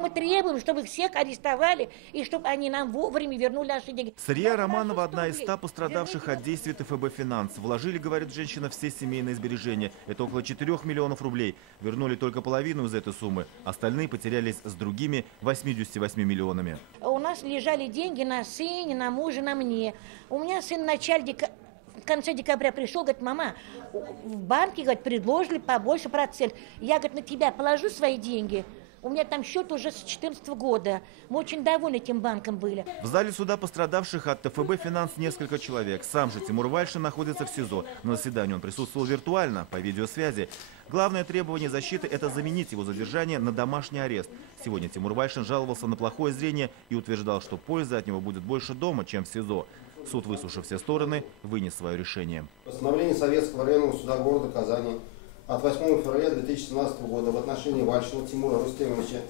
Мы требуем, чтобы их всех арестовали и чтобы они нам вовремя вернули наши деньги. Сырья Романова – одна из 100 пострадавших от действий ТФБ «Финанс». Вложили, говорит женщина, все семейные сбережения. Это около 4 миллионов рублей. Вернули только половину из этой суммы. Остальные потерялись с другими 88 миллионами. У нас лежали деньги на сыне, на муже, на мне. У меня сын в конце декабря пришел, говорит: мама, в банке, говорит, предложили побольше процент. Я, говорит, на тебя положу свои деньги. У меня там счет уже с 2014 года. Мы очень довольны этим банком были. В зале суда пострадавших от ТФБ «Финанс» несколько человек. Сам же Тимур Вальшин находится в СИЗО. На заседании он присутствовал виртуально, по видеосвязи. Главное требование защиты – это заменить его задержание на домашний арест. Сегодня Тимур Вальшин жаловался на плохое зрение и утверждал, что пользы от него будет больше дома, чем в СИЗО. Суд, выслушав все стороны, вынес свое решение. Постановление Советского районного суда города Казани от 8 февраля 2017 года в отношении Вальшина Тимура Рустемовича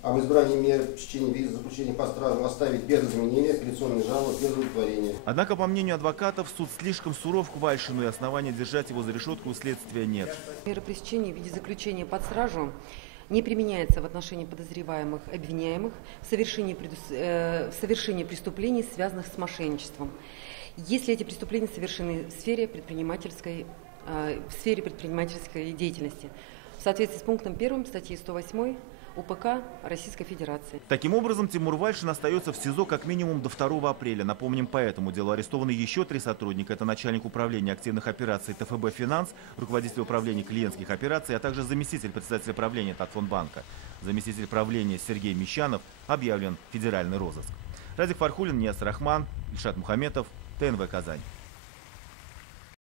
об избрании меры пресечения вида заключения по стражу оставить без изменения, апелляционной жалобы без удовлетворения. Однако, по мнению адвокатов, суд слишком суров к Вальшину, и основания держать его за решетку у следствия нет. Мера пресечения в виде заключения под стражу не применяется в отношении подозреваемых, обвиняемых в совершении преступлений, связанных с мошенничеством, если эти преступления совершены в сфере предпринимательской деятельности, в соответствии с пунктом 1 статьи 108 УПК Российской Федерации. Таким образом, Тимур Вальшин остается в СИЗО как минимум до 2 апреля. Напомним, по этому делу арестованы еще 3 сотрудника. Это начальник управления активных операций ТФБ «Финанс», руководитель управления клиентских операций, а также заместитель председателя правления Татфонбанка. Заместитель правления Сергей Мещанов объявлен в федеральный розыск. Радик Фархулин, Ниас Рахман, Ильшат Мухаметов, ТНВ Казань.